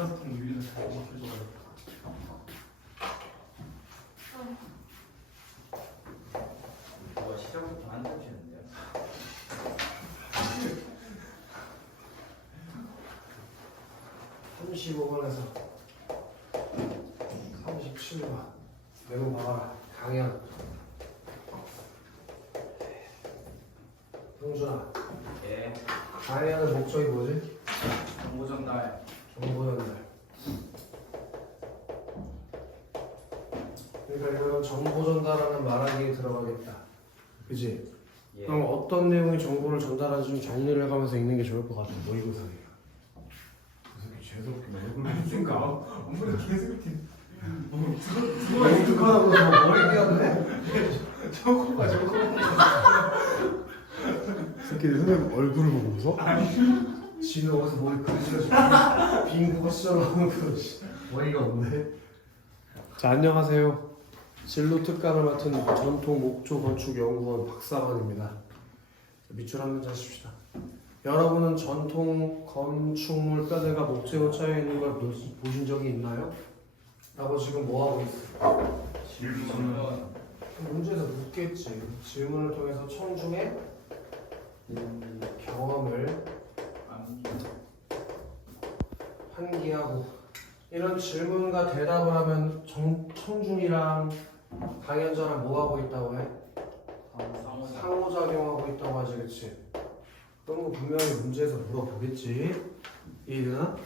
의사소통 유리가 잘 막혀져가지고. 뭐가 시작부터 안 잡히는데요? 35번에서 37번 메모 봐봐라. 강연. 형준아, 예. 강연의 목적이 뭐지? 정보 전달. 정보 전달. 그러니까 이거는 정보 전달하는 말하기에 들어가겠다. 그지? 예. 그럼 어떤 내용의 정보를 전달하는지 좀 정리를 해가면서 읽는 게 좋을 것 같아. 모의고사니까. 그 새끼 죄송하게 얼굴 그러니까 엄마가 개새끼. 누가 익숙하다고 뭐 머리 비었네? 저거가 저거. 새끼 선생님 얼굴을 보고 웃어? 지는 어디서 머리 그리시가 빙고 헛소리하는 그 머리가 없네. 자, 안녕하세요. 진로 특강을 맡은 전통 목조 건축 연구원 박사관입니다. 밑줄 한 문제 하십시다. 여러분은 전통 건축물 뼈대가 목재로 짜여 있는 걸 보신 적이 있나요? 라고 지금 뭐 하고 있어? 질문은 문제에서 묻겠지. 질문을 통해서 청중의 경험을 환기하고, 이런 질문과 대답을 하면 청중이랑 강연자랑 뭐 하고 있다고 해? 상호작용하고 있다고 하지, 그치? 그런 거 분명히 문제에서 물어보겠지. 이해되나?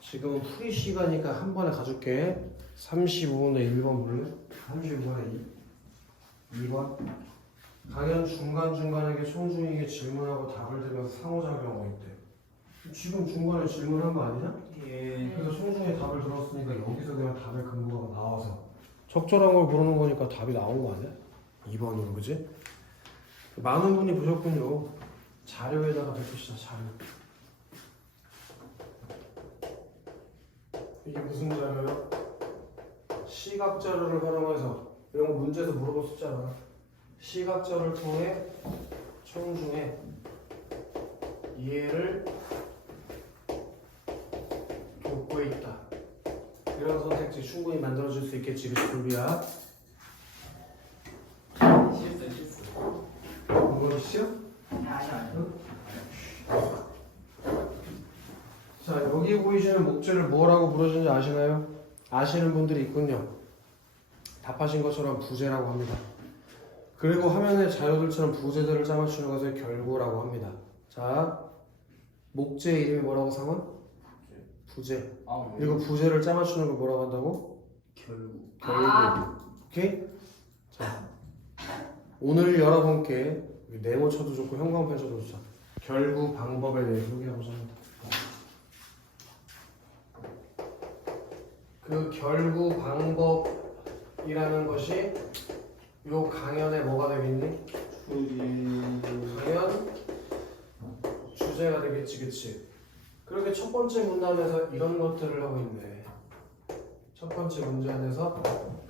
지금은 풀이 시간이니까 한 번에 가줄게. 35번에 1번 볼래? 35번에 2번. 강연 중간중간에게 청중에게 질문하고 답을 들으면서 상호작용하고 있대. 지금 중간에 질문한 거 아니냐? 예. 그래서 청중의 답을 들었으니까 여기서 그냥 답의 근거가 나와서 적절한 걸 고르는 거니까 답이 나온 거 아니야? 2번으로, 그지? 많은 분이 보셨군요. 자료에다가 뱉읍시다. 자료. 이게 무슨 자료요? 시각 자료를 활용해서, 이런 거 문제에서 물어봤었잖아. 시각 자료를 통해 청중의 이해를 돕고 있다. 이런 선택지 충분히 만들어줄 수 있겠지, 그치, 불비야? 실수. 뭐가 싫어? 아니. 자, 여기 보이시는 목재를 뭐라고 부르는지 아시나요? 아시는 분들이 있군요. 답하신 것처럼 부재라고 합니다. 그리고 화면의 자료들처럼 부재들을 짜맞추는 것을 결구라고 합니다. 자, 목재 이름이 뭐라고 상원? 부재. 그리고 부재를 짜맞추는 걸 뭐라고 한다고? 결국. 결구. 오케이? 자, 오늘 여러분께 네모 쳐도 좋고 형광펜 쳐도 좋죠. 결구 방법에 대해 소개하고자 합니다. 그 결구 방법이라는 것이 요 강연에 뭐가 되겠니? 강연 주제가 되겠지, 그치? 그렇게 첫 번째 문단에서 이런 것들을 하고 있네. 첫 번째 문단에서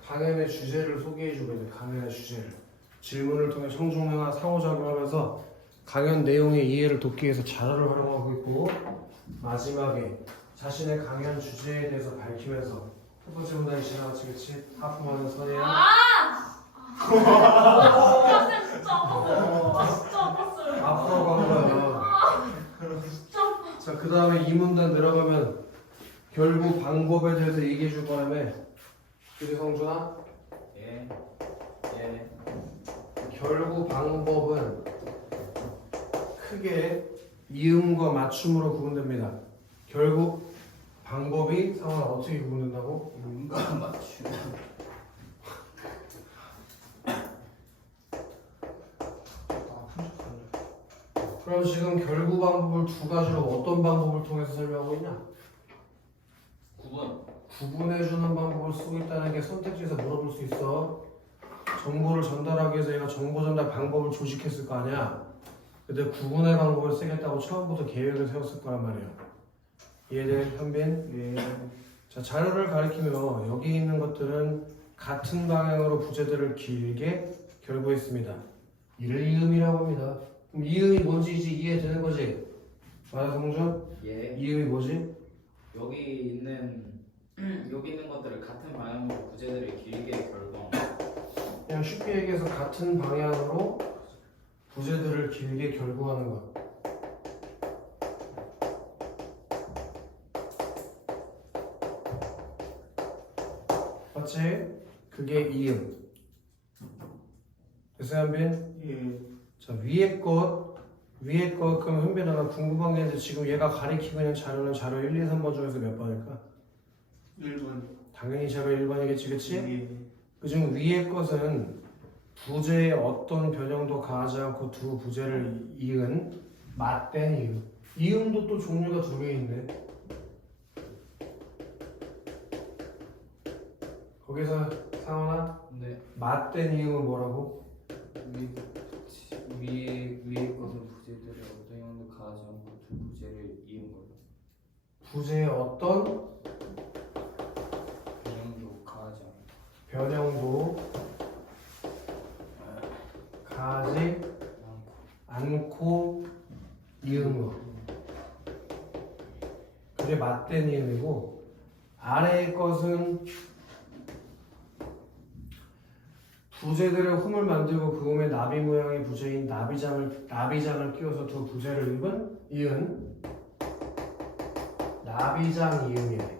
강연의 주제를 소개해주고 있네. 강연의 주제를. 질문을 통해 청중과 상호작용하면서 강연 내용의 이해를 돕기 위해서 자료를 활용하고 있고, 마지막에 자신의 강연 주제에 대해서 밝히면서 첫 번째 문단이 지나갔지, 그치? 하품하는 선이야. 진짜 아팠어요. 앞으로 간 거야. 자, 그 다음에 이 문단 들어가면 결국 방법에 대해서 얘기해 줄 거라며. 그지, 성준아? 예. 결국 방법은 크게 이음과 맞춤으로 구분됩니다. 결국 방법이 상황을 어떻게 구분된다고? 뭔가 맞추. 그럼 지금 결구 방법을 두 가지로 어떤 방법을 통해서 설명하고 있냐? 구분해주는 방법을 쓰고 있다는 게 선택지에서 물어볼 수 있어. 정보를 전달하기 위해서 얘가 정보 전달 방법을 조직했을 거 아니야. 근데 구분의 방법을 쓰겠다고 처음부터 계획을 세웠을 거란 말이야. 이해돼, 현빈? 예. 자, 자료를 가리키며 여기 있는 것들은 같은 방향으로 부재들을 길게 결부했습니다. 이를 이음이라고 합니다. 그럼 이음이 뭔지 이제 이해되는 거지? 맞아, 성준? 예. 이음이 뭐지? 여기 있는 것들을 같은 방향으로 부재들을 길게 결정. 그냥 쉽게 얘기해서 같은 방향으로 부재들을 길게 결구하는 것. 맞지? 그게 이음. 됐어요, 현빈? 예. 자, 위에 것 그럼 현빈아 나 궁금한 게 있는데 지금 얘가 가리키고 있는 자료는 자료 1, 2, 3번 중에서 몇 번일까? 1번. 당연히 자료 1번이겠지, 그치? 예. 그중 위의 것은 부재의 어떤 변형도 가하지 않고 두 부재를 이은 맞댄 이음. 이음도 또 종류가 두 개 있네. 거기서 상원아 네. 맞댄 이음은 뭐라고? 위에 것은 부재들을 어떤 형도 가하지 않고 두 부재를 이은 거예요. 부재의 어떤 변형도 가하지 않고. 변형도 가하지 않고 이음으로. 그게 맞댄 이음이고 아래의 것은 부재들의 홈을 만들고 그 홈에 나비 모양의 부재인 나비장을 끼워서 두 부재를 이은 나비장 이음이래.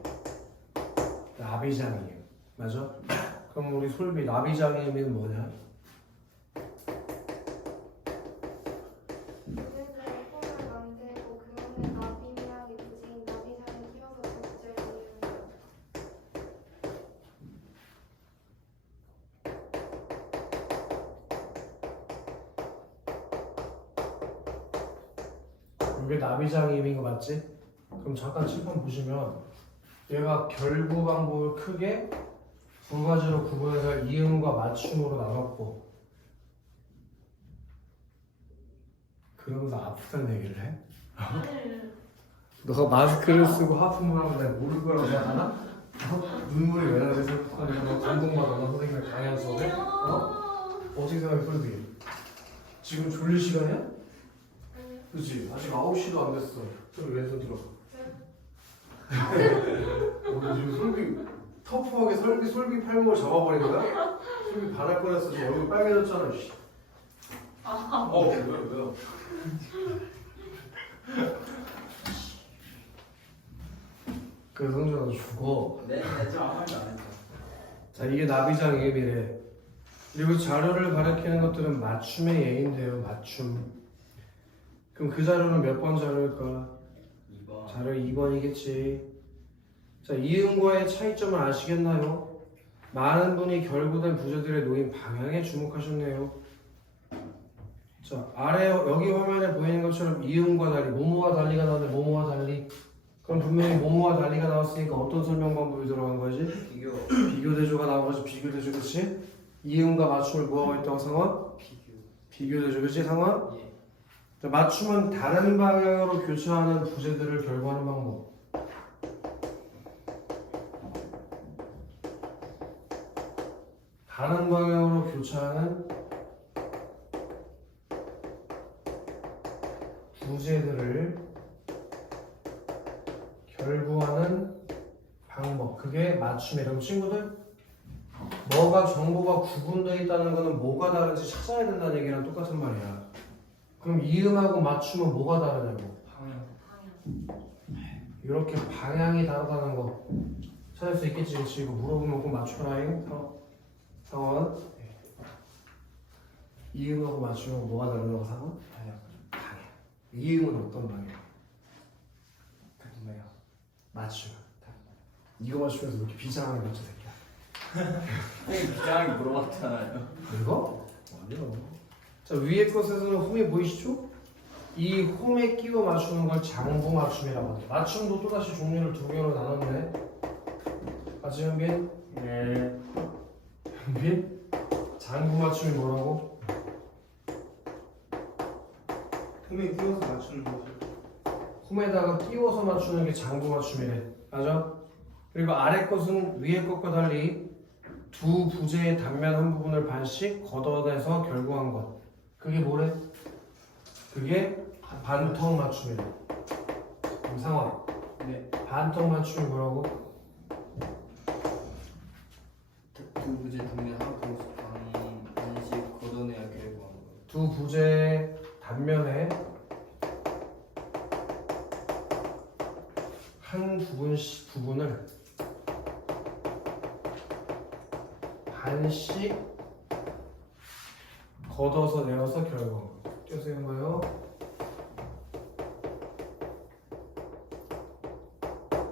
나비장 이음. 맞아? 그럼 우리 솔비 나비장 이음은 뭐냐? 부재들의 홈을 만들고 그 홈에 나비 모양의 부재인 나비장을 끼워서 그 부재를 이루는 것. 이게 나비장 이음인 거 맞지? 그럼 잠깐 칠판 보시면 얘가 결구 방법을 크게 두 가지로 구분해서 이음과 맞춤으로 나눴고 그러면서 아프다는 얘기를 해? 너가 마스크를 쓰고 하품을 하면 내가 모를 거라고 생각하나? 어? 눈물이 왜 나지 생각하니까 너 감동받아 너 선생님의 강연 수업에? 어? 어떻게 생각해 솔비? 지금 졸릴 시간이야? 그치? 아직 9시도 안 됐어. 솔비 왼손 들어. 오늘 지금 솔비 터프하게 솔비 팔목을 잡아버린 거야? 솔비 반할 뻔했어. 지금 얼굴 빨개졌잖아. 씨. 왜요? 그래서 성준아 너 죽어. 네, 좀 아무 말도 안 했죠. 자 이게 나비장 이음이래. 그리고 자료를 가리키는 것들은 맞춤의 예인데요. 맞춤. 그럼 그 자료는 몇 번 자료일까? 2번. 자료 2번이겠지. 자 이음과의 차이점을 아시겠나요? 많은 분이 결구된 부재들의 놓인 방향에 주목하셨네요. 자 아래 여기 화면에 보이는 것처럼 이음과 달리 뭐뭐와 달리가 나오는데 뭐뭐와 달리 그럼 분명히 뭐뭐와 달리가 나왔으니까 어떤 설명 방법이 들어간 거지? 비교. 비교 대조가 나온 거지. 비교 대조 그치? 이음과 맞춤을 뭐하고 있다고 상황? 비교 대조 그치 상황? 예. 자, 맞춤은 다른 방향으로 교차하는 부재들을 결구하는 방법. 다른 방향으로 교차하는 부재들을 결구하는 방법. 그게 맞춤이에요. 그럼 친구들 뭐가 정보가 구분되어 있다는 거는 뭐가 다른지 찾아야 된다는 얘기랑 똑같은 말이야. 그럼 이음하고 맞춤은 뭐가 다르냐고. 이렇게 방향이 다르다는 거 찾을 수 있겠지. 그치? 이거 물어보면 꼭 맞춰라잉. 상원. 이음하고 맞춤은 뭐가 다르다고 상원? 방향. 이음은 어떤 방향? 같은 말이야. 맞춤. 이거 맞추면서 왜 이렇게 비장하게 맞춰 새끼야. 선생님 비장하게 물어봤잖아요. 이거? 아니요. 자 위에 것에서는 홈이 보이시죠? 이 홈에 끼워 맞추는 걸 장부 맞춤이라고 하죠. 맞춤도 또다시 종류를 두 개로 나눴네. 맞지 현빈? 네. 현빈? 장부 맞춤이 뭐라고? 홈에 끼워서 맞추는 거죠. 홈에다가 끼워서 맞추는 게 장부 맞춤이래. 맞아? 그리고 아래 것은 위에 것과 달리 두 부재의 단면 한 부분을 반씩 걷어내서 결구한 것. 그게 뭐래? 그게 반통 맞춤이래. 그럼 상황. 네. 반턱 맞춤이 뭐라고? 두 부재 중에 하고 반씩 걷어내야 결과하는 거. 두 부재의 단면에 한 부분을 반씩 걷어서 내어서 결과한 거. 띄어쓰는 거예요.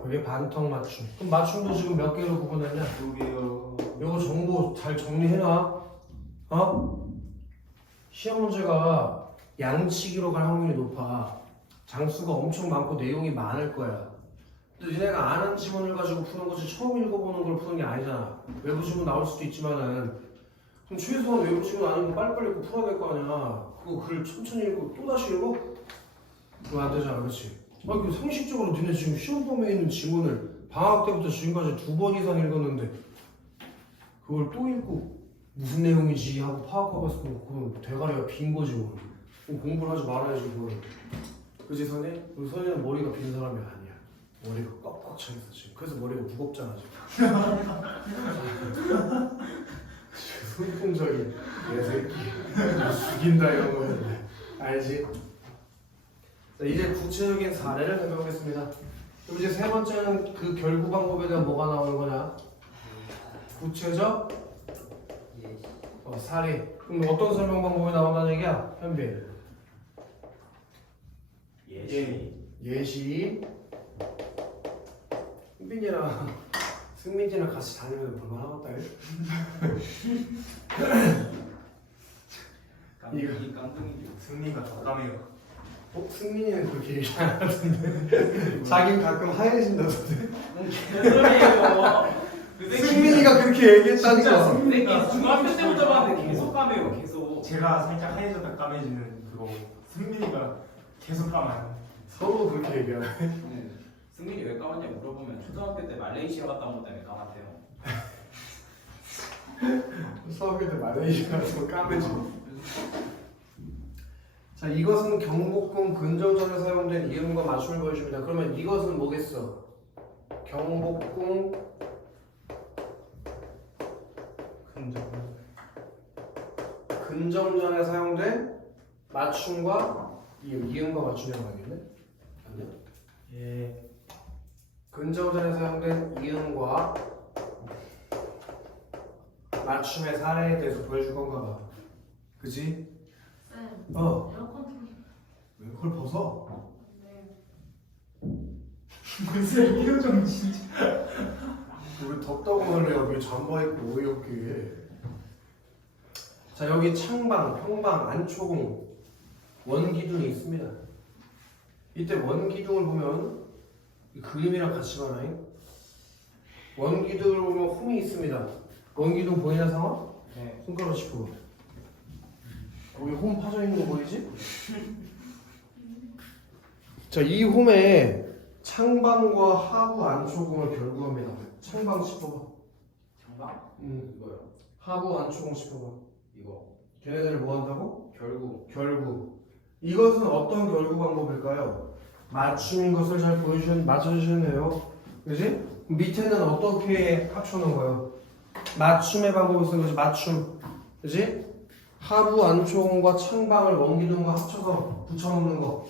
이게 반턱 맞춤. 그럼 맞춤도 지금 몇 개로 구분했냐? 2개요. 이거 정보 잘 정리해놔. 어? 시험 문제가 양치기로 갈 확률이 높아. 장수가 엄청 많고 내용이 많을 거야. 근데 니네가 아는 지문을 가지고 푸는 거지 처음 읽어보는 걸 푸는 게 아니잖아. 외부 지문 나올 수도 있지만은 그럼 최소한 외부 지문 아는 거 빨리빨리 읽고 풀어야 될 거 아니야. 그거 글 천천히 읽고 또다시 읽어? 그거 안 되잖아, 그렇지? 아니 그 상식적으로 니네 지금 시험 범위에 있는 지문을 방학 때부터 지금까지 2번 이상 읽었는데 그걸 또 읽고 무슨 내용이지 하고 파악하고 있으면 그건 대가리가 빈 거지 뭐. 그럼 공부를 하지 말아야지 그걸. 그치 선이? 우리 선이는 머리가 빈 사람이 아니야. 머리가 꽉꽉 차 있어 지금. 그래서 머리가 무겁잖아 지금. 손풍적인 개새끼. 죽인다 이런 거였는데. 알지? 자, 이제 구체적인 사례를 해보겠습니다. 그럼 이제 세 번째는 그 결구 방법에 대한 뭐가 나오는 거냐? 구체적 사례. 그럼 어떤 설명 방법이 나온다는 얘기야? 현빈. 예시. 현빈이랑 승민이랑 같이 다니면 볼만하겠다. 깜둥이 깜둥이죠. 승리가 더 까매요. 승민이는 그렇게 얘기 안 하던데. 자기는 가끔 하얘진다던데. 개소리예요. 승민이가 그렇게 얘기했다니까. 근데 중학교 때부터 봤는데 계속 까매요. 계속. 제가 살짝 하얘졌다 까매지는 그거. 승민이가 계속 까매요. 서로 그렇게 얘기하네. 네. 승민이 왜 까맣냐 물어보면 초등학교 때 말레이시아 갔다 온 것 때문에 까맣대요. 수학에 대 말레이시아에서 까매지고. 자, 이것은 경복궁 근정전에 사용된 이름과 맞춤을 보여줍니다. 그러면 이것은 뭐겠어? 경복궁 근정전에 사용된 맞춤과 이음과 맞춤이라고 하겠네? 아니요? 예. 근정전에 사용된 이음과 맞춤의 사례에 대해서 보여줄 건가 봐. 그치? 쌤, 어. 에어컨 틀기. 왜 그걸 벗어? 네. 무슨 이 표정 진짜. 우리 덥다고 하래 여기 잠바 입고 어이없게. 자, 여기 창방, 평방, 안초공 원기둥이 있습니다. 이때 원기둥을 보면 이 그림이랑 같이 봐라잉. 원기둥을 보면 홈이 있습니다. 원기둥 보이나 상어? 네. 손가락 짚어. 여기 홈 파져 있는 거 보이지? 자, 이 홈에 창방과 하부 안초공을 결구합니다. 창방 짚어봐. 장방? 이거요. 하부 안초공 짚어봐. 이거. 걔네들을 뭐 한다고? 결국 결구. 이것은 어떤 결구 방법일까요? 맞춤인 것을 잘 맞춰주시네요. 그지? 밑에는 어떻게 합쳐놓은 거예요? 맞춤의 방법을 쓴 거지. 맞춤. 그지? 하부 안초공과 창방을 원기둥과 합쳐서 붙여놓는 거.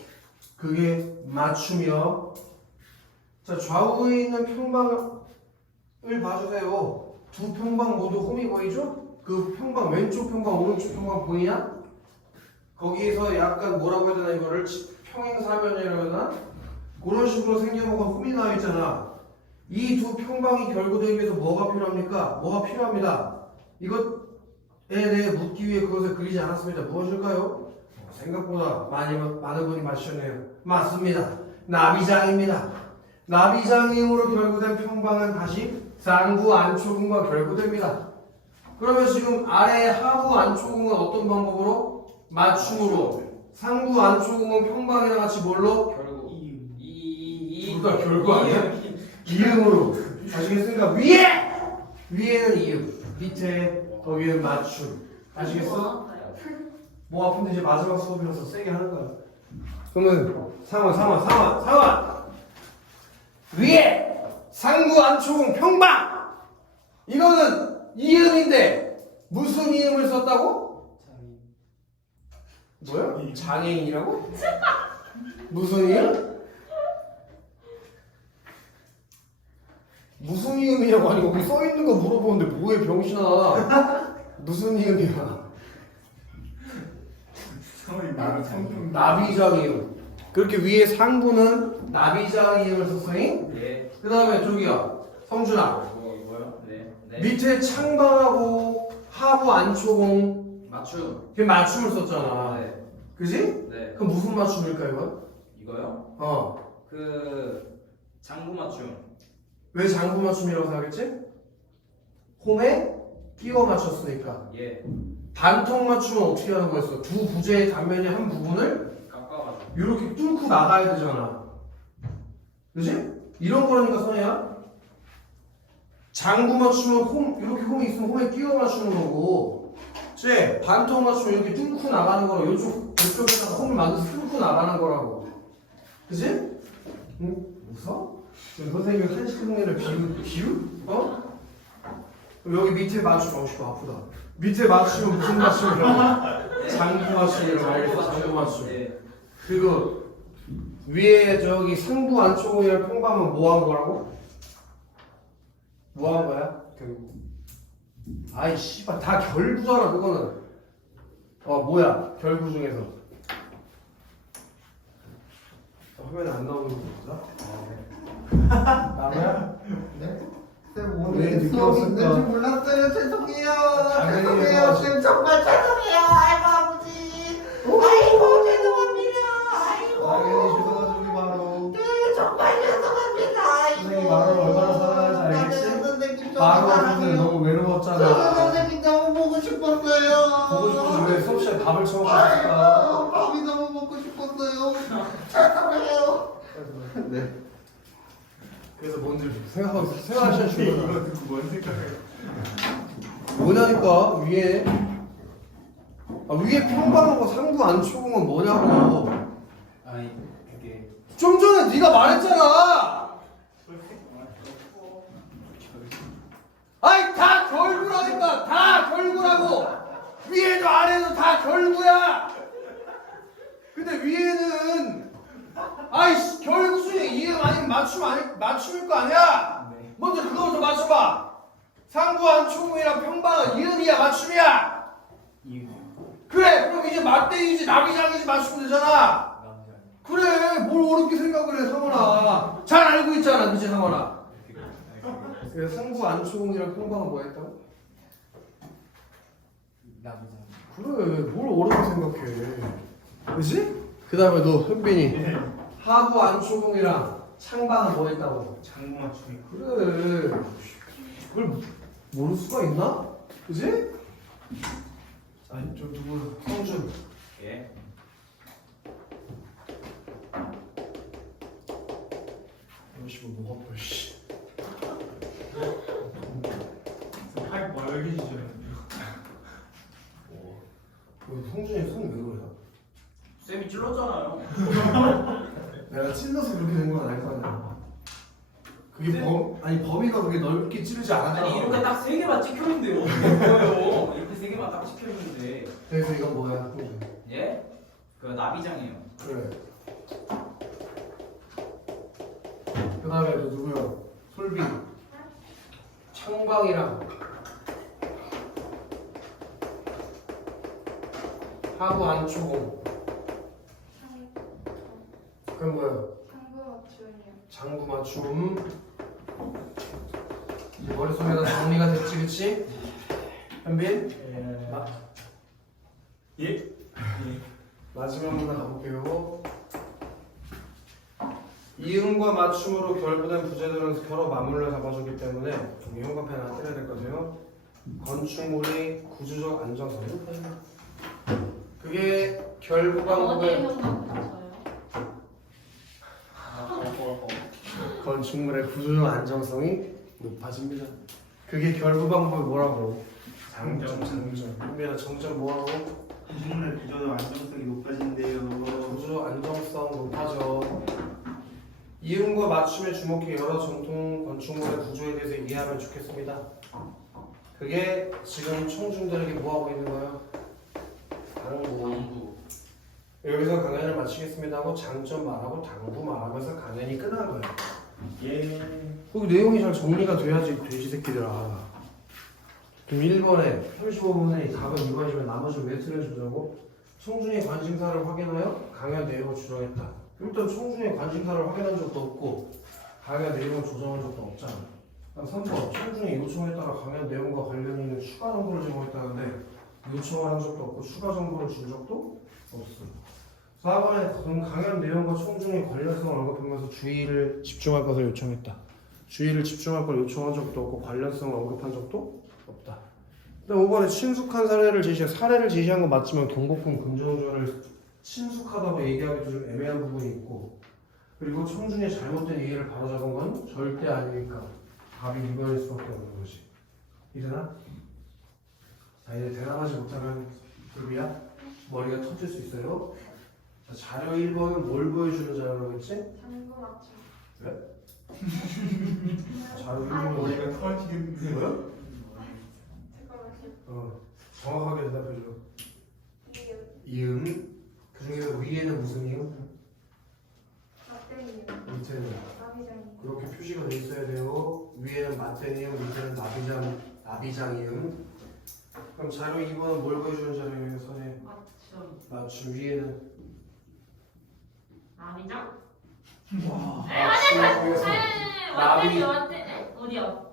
그게 맞춤이요. 자, 좌우에 있는 평방을 봐주세요. 두 평방 모두 홈이 보이죠? 그 평방, 왼쪽 평방, 오른쪽 평방 보이냐? 거기에서 약간 뭐라고 해야 되나, 이거를 평행사변이라고 해야 되나? 그런 식으로 생겨먹은 홈이 나와 있잖아. 이 두 평방이 결구되기 위해서 뭐가 필요합니까? 뭐가 필요합니다. 이것에 대해 묻기 위해 그것을 그리지 않았습니다. 무엇일까요? 생각보다 많은 분이 맞추셨네요. 맞습니다. 나비장입니다. 나비장임으로 결구된 평방은 다시 상부 안초궁과 결구됩니다. 그러면 지금 아래 하부 안초궁은 어떤 방법으로? 맞춤으로. 상부 안초궁은 평방이랑 같이 뭘로? 결국 둘 다 결구 아니야? 이음으로. 아시겠습니까? 위에는 이음, 밑에 거기는 맞춤. 아시겠어? 뭐 아픈데 이제 마지막 수업이라서 세게 하는 거야. 그러면 상원. 위에 상부 안초공 평방. 이거는 이음인데 무슨 이음을 썼다고? 뭐야? 장애인이라고? 무슨 이음? 무슨 이음이냐고. 아니 여기 써있는 거 물어보는데 뭐해 병신아. 무슨 이음이야? 성이 나는 성중 나비장이음. 그렇게 위에 상부는 나비장이음을 썼으니 네. 그 다음에 저기야 성준아 이거요? 네. 네. 밑에 창방하고 하부 안초공 맞춤. 그 맞춤을 썼잖아. 네. 그지? 네. 그럼 무슨 맞춤일까 이건? 이거요? 그 장구 맞춤. 왜 장부 맞춤이라고 생각했지? 홈에 끼워 맞췄으니까. 예. 단통 맞춤은 어떻게 하는 거였어? 두 부재의 단면이 한 부분을 깎아가지고. 이렇게 뚫고 나가야 되잖아. 그지? 이런 거라니까 선혜야. 장부 맞추면 홈 이렇게 홈이 있으면 홈에 끼워 맞추는 거고, 그치? 단통 맞추면 이렇게 뚫고 나가는 거라고. 이쪽에다가 홈을 만들어서 뚫고 나가는 거라고. 그지? 응? 웃어? 지금 선생님이 한식 흉내를 비유? 어? 여기 밑에 맞추면 아프다. 밑에 맞추면 무슨 맞춤이라고? 장부 맞춤이라고 알겠어. 장부 맞춤. 네. 그리고 위에 저기 상부 안쪽이랑 평방은 뭐 한 거라고? 뭐 한 거야? 아이 씨발 다 결구잖아 그거는. 뭐야 결구 중에서. 화면에 안 나오는 거 보자. 나무야? 네? 쌤 왜 오늘 늦게 수업 왔을까? 있는 줄 몰랐어요. 죄송해요. 당연히 죄송해요. 해야지. 쌤 정말 죄송해요. 아이고 아버지. 아이고 죄송합니다. 아이고. 당연히 죄송하죠 우리 마루. 네 정말 죄송합니다. 아이고. 선생님 마루를 얼마나 사랑하는지 알겠지? 나는 선생님 정말 마루 없을 때 사랑해요. 너무 저는 외로웠잖아. 선생님 너무 보고 싶었어요. 보고 싶은데 왜 수업 시간에 밥을 처먹고 있을까? 아이고 밥이 너무 먹고 싶었어요. 죄송해요. 네. 그래서 뭔지 생각하고 생각하시는 이거 중이구나. 듣고 뭔 생각해? 뭐냐니까 위에 위에 평방하고 상부 안초공은 뭐냐고. 아니 그게 좀 전에 네가 말했잖아. 아이 다 결구라니까. 다 결구라고. 위에도 아래도 다 결구야. 근데 위에는 아이씨 결구 중에 이해 아니면 맞춤일 거 아니야. 네. 먼저 그거부터 맞춰봐. 상부 안초공이랑 평방은 이음이야 맞춤이야? 이유. 그래 그럼 이제 맞대이지 나비장이지 맞추면 되잖아. 그래 뭘 어렵게 생각을 해 상원아. 잘 알고 있잖아 그치 상원아. 그래 상부 안초공이랑 평방은 뭐 했다고? 나비장. 그래 뭘 어렵게 생각해. 그치? 그 다음에 너 현빈이 하부 안초공이랑 창방은 뭐 했다고? 장구 맞춤이 그래 그걸 모를 수가 있나? 그지? 아니 저 누구 성준. 예. 너씨 뭐 먹어 씨. 팔 멀기지죠. 성준이 손 왜 그러냐? 쌤이 찔렀잖아요. 내가 찔러서 그렇게 된 건 아닐 거 아니야. 그게 범위가 그게 넓게 찌르지 않았잖아. 아니 이렇게 딱 세 개만 찍혔는데 어떻게 보여요? 이렇게 세 개만 딱 찍혔는데. 그래서 이건 뭐야? 예? 그 나비장이에요. 그래. 그 다음에 또 누구야? 솔비. 창방이랑 하부 안초공. 그건 뭐야? 상부 맞춤이요. 장부 맞춤. 이제 머릿속에다 정리가 됐지 그치? 현빈? 예? 마지막 문제 가볼게요. 이음과 맞춤으로 결부된 부재들은 서로 맞물려 잡아주기 때문에 여기 형광펜 하나 떼야 될 거죠. 건축물이 구조적 안정성. 그게 결부 어디 방법의 형광 저요? 건축물의 구조적 안정성이 높아집니다. 그게 결부 방법이 뭐라고? 장점. 현빈아 정점 뭐라고? 건축물의 구조적 안정성이 높아진대요. 구조 안정성 높아져. 이음과 맞춤에 주목해 여러 전통 건축물의 구조에 대해서 이해하면 좋겠습니다. 그게 지금 청중들에게 뭐하고 있는 거예요? 당부. 여기서 강연을 마치겠습니다 하고 장점 말하고 당부 말하면서 강연이 끝난 거예요. 예. 그 내용이 잘 정리가 돼야지 돼지 새끼들아. 그럼 1번에 35분의 답은 2번이면 나머지 왜 틀려주더라고? 청중의 관심사를 확인하여 강연 내용을 조정했다. 일단 청중의 관심사를 확인한 적도 없고 강연 내용을 조정한 적도 없잖아. 그럼 3번 청중의 요청에 따라 강연 내용과 관련 있는 추가 정보를 제공했다는데 요청을 한 적도 없고 추가 정보를 준 적도 없어. 4번에 강연 내용과 청중의 관련성을 언급하면서 주의를 집중할 것을 요청했다. 주의를 집중할 걸 요청한 적도 없고 관련성을 언급한 적도 없다. 그다음 5번에 친숙한 사례를 제시한 건 맞지만 경복궁 금정전을 친숙하다고 얘기하기도 좀 애매한 부분이 있고, 그리고 청중의 잘못된 이해를 바로잡은 건 절대 아니니까 답이 2번일 수밖에 없는 것이. 이되나? 자, 이제 대답하지 못하면 그비야 머리가 터질 수 있어요. 자, 자료 1번은 뭘 보여주는 자료라고 했지? 당구 맞춤. 그래? 자료 1번은 아니. 머리가 터지는 뭐야? 잠깐만요. 정확하게 대답해줘. 이음. 이음. 그 중에서 위에는 무슨 이음? 맞대이음. 밑에는. 나비장이음. 그렇게 표시가 돼 있어야 돼요. 위에는 맞대는 이음, 밑에는 나비장 이음. 그럼 자료 2번은 뭘 보여주는 자료예요? 선에 맞춤. 맞춤. 위에는 나비장? 와. 완전히 나비. 완전 어디야?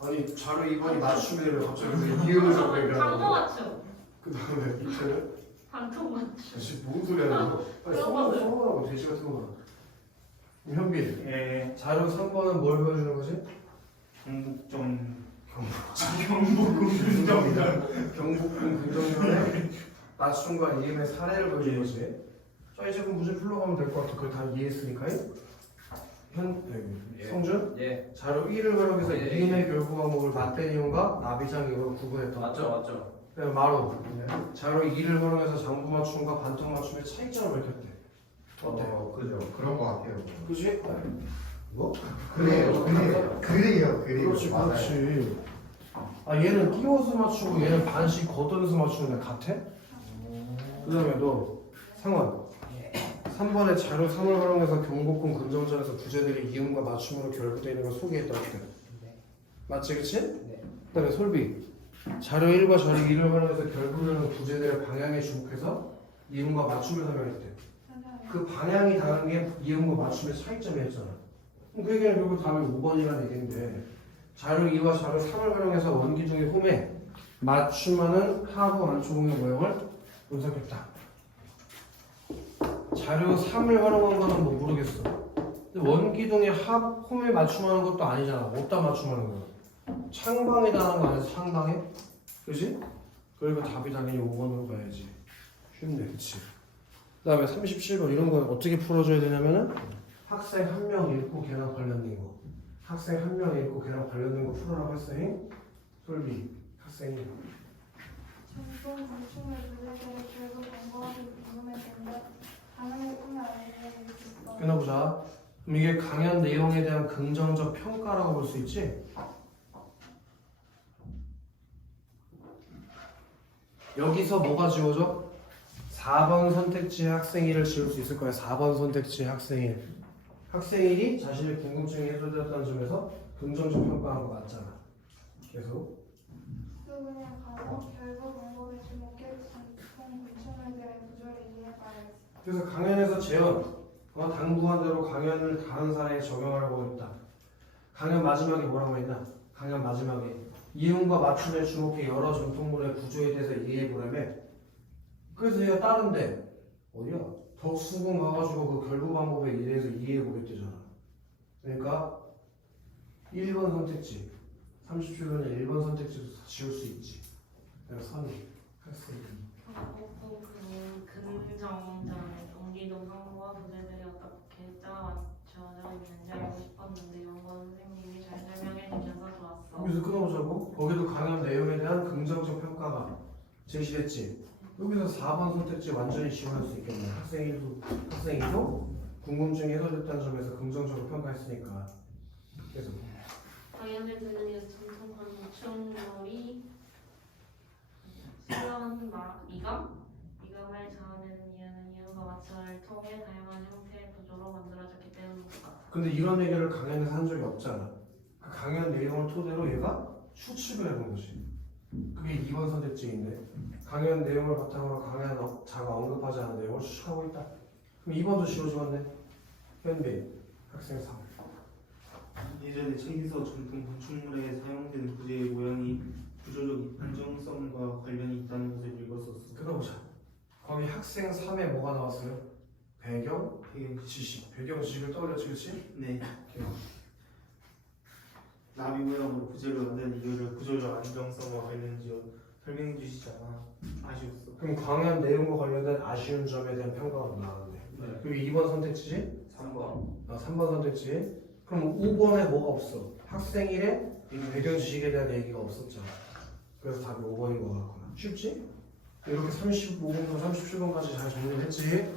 아니 자료 2번이 맞춤에 왜 갑자기 왜 이음을 잡고 방금 얘기하는 거야? 맞춤. 그 다음에 밑에는 방통 맞춤. 사실 뭔 소리 하는 거? 빨리 써보라고 돼지 같은 거. 현빈. 예. 자료 3번은 뭘 보여주는 거지? 경북 금정전. 경복궁 금정전의 맞춤과 이음의 사례를 보여주는 거지. 자 이제 그럼 문제 풀러가면 될 것 같아. 그걸 다 이해했으니까. 성준? 예. 자료 1을 활용해서 예. 이음의 결부 과목을 맞대 이음과 나비장 이음으로 구분했다. 맞죠. 그다음에 마로. 자료 2를 활용해서 장부 맞춤과 반통 맞춤의 차이점을 밝혔대. 어때? 그죠. 그런 거 같아요. 그지? 뭐? 그래요. 그렇지, 그렇지. 아 얘는 끼워서 맞추고 얘는 반씩 걷어내서 맞추는 애 같아? 그 다음에 너 상원 3번에 자료 3을 활용해서 경복궁 금정전에서 부제들이 이음과 맞춤으로 결부되어 있는 걸 소개했다고 해. 맞지, 그치? 네. 그 다음에 솔비 자료 1과 자료 2를 활용해서 결부되는 부제들의 방향에 주목해서 이음과 맞춤을 설명했대. 그 방향이 다른 게 이음과 맞춤의 차이점이었잖아. 그럼 그 얘기는 결국 답이 5번이라는 얘기인데 자료 2와 자료 3을 활용해서 원기둥의 홈에 맞춤하는 하부 안초공의 모형을 분석했다. 자료 3을 활용한 거는 뭐 모르겠어. 근데 원기둥의 홈에 맞춤하는 것도 아니잖아. 어디다 맞춤하는 거야? 창방에다 하는 거 아니야? 창방에? 그지? 그러니까 답이 당연히 5번으로 가야지. 쉽네, 그치? 그 다음에 37번 이런 건 어떻게 풀어줘야 되냐면은 학생 한 명 읽고 걔랑 관련된 거, 학생 한 명 읽고 걔랑 관련된 거 풀어라고 했어요. 솔비 학생이 전통 건축물 분類결국 공부하기 궁금했는데 강연을 꾸며 알려주겠어. 끊어보자. 그럼 이게 강연 내용에 대한 긍정적 평가라고 볼 수 있지? 여기서 뭐가 지워져? 4번 선택지에 학생일을 지울 수 있을 거야. 4번 선택지에 학생일. 학생일이 자신의 궁금증이 해소되었다는 점에서 긍정적 평가한 거 맞잖아. 계속. 또 그냥 가서 결국 공부에 주목해 전통 건축물들의 구조를 이해해봐야지. 그래서 강연에서 재현, 당부한 대로 강연을 다른 사례에 적용하려고 했다. 강연 마지막에 뭐라고 했나? 강연 마지막에 이음과 맞춤에 주목해 여러 전통물의 구조에 대해서 이해해보라며. 그래서 얘가 다른데 어디야? 덕수궁 가가지고 그 결부 방법에 대해서 이해해보겠대잖아. 그러니까 1번 선택지 37번에 1번 선택지도 지울 수 있지. 내가 선이 학생이 경복궁 금정전에 경기도 상부와 부제들이 어떻게 짜맞춰져 있는지 알고 싶었는데 연구원 선생님이 잘 설명해 주셔서 좋았어. 여기서 끊어보자고. 거기도 강연 내용에 대한 긍정적 평가가 제시됐지. 여기서 4번 선택지 완전히 지원할 수 있겠네. 학생이도 궁금증이 해소됐다는 점에서 긍정적으로 평가했으니까. 그래서 당연히 들리는 전통 건축물이 수려한 미감을 자아내는 이유는 이유가 마찰을 통해 다양한 형태의 구조로 만들어졌기 때문이다. 근데 이런 얘기를 강연에서 한 적이 없잖아. 그 강연 내용을 토대로 얘가 추측을 해본 거지. 그게 2번 선택지인데 강연 내용을 바탕으로 강연자가 언급하지 않은 내용을 추측하고 있다. 그럼 2번도 지워주겠네. 현빈 학생 3. 예전에 책에서 전통 건축물에 사용되는 부재의 모양이 구조적 안정성과 관련이 있다는 것을 읽었었어. 들어보자. 거기 학생 3에 뭐가 나왔어요? 배경, 지식. 배경 지식을 떠올렸지, 그치? 네. 나비 모양으로 부재를 만드는 이유를 구조적 안정성과 관련지어 설명해 주시지 않아 아쉬웠어. 그럼 강연 내용과 관련된 아쉬운 점에 대한 평가가 나왔네. 네. 그리고 2번 선택지지? 3번. 3번 선택지. 그럼 5번에 뭐가 없어? 학생 1에 배경 지식에 대한 얘기가 없었잖아. 그래서 답이 5번인 것 같구나. 쉽지? 이렇게 35분부터 37분까지 잘 정리했지?